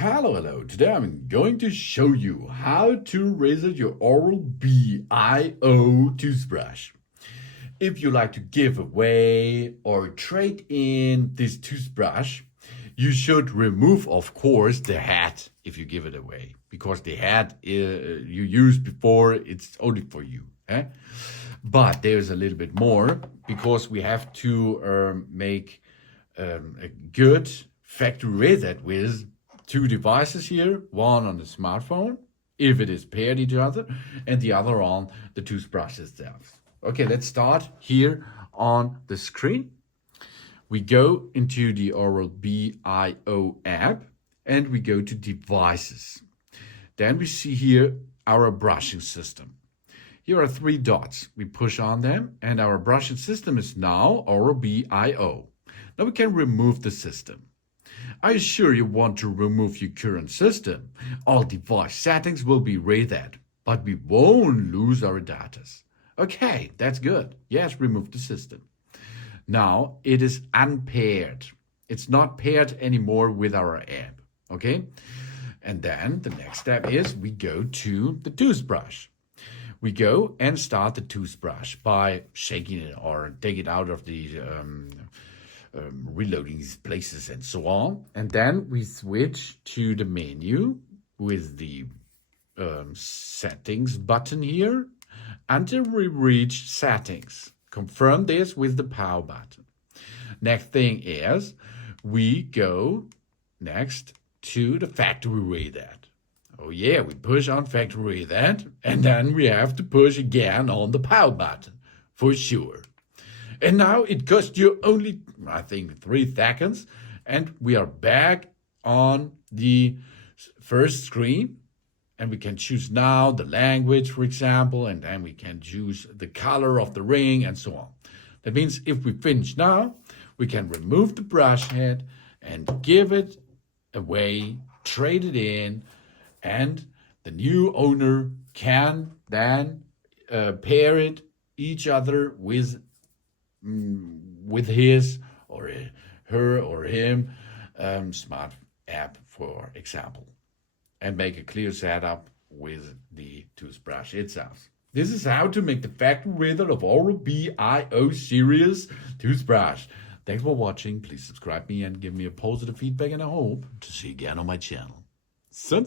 Hello. Today I'm going to show you how to razor your Oral-B toothbrush. If you like to give away or trade in this toothbrush, you should remove, of course, the head if you give it away, because the head you used before, it's only for you. But there's a little bit more, because we have to make a good factory razor with two devices here, one on the smartphone, if it is paired each other, and the other on the toothbrush itself. Okay, let's start here on the screen. We go into the Oral-B.io app and we go to devices. Then we see here our brushing system. Here are three dots. We push on them and our brushing system is now Oral-B.io. Now we can remove the system. Are you sure you want to remove your current system? All device settings will be reset, but we won't lose our data. Okay, that's good. Yes, remove the system. Now it is unpaired. It's not paired anymore with our app. Okay? And then the next step is we go to the toothbrush. We go and start the toothbrush by shaking it or take it out of the reloading these places and so on. And then we switch to the menu with the settings button here until we reach settings. Confirm this with the power button. Next thing is we go next to the factory reset. Oh yeah, we push on factory reset and then we have to push again on the power button for sure. And now it cost you only, I think, 3 seconds. And we are back on the first screen. And we can choose now the language, for example. And then we can choose the color of the ring and so on. That means if we finish now, we can remove the brush head and give it away, trade it in. And the new owner can then pair it each other with his or her or him smart app, for example, and make a clear setup with the toothbrush itself. This is how to make the factory razor of Oral-B.io series toothbrush. Thanks for watching. Please subscribe me and give me a positive feedback, and I hope to see you again on my channel. Soon.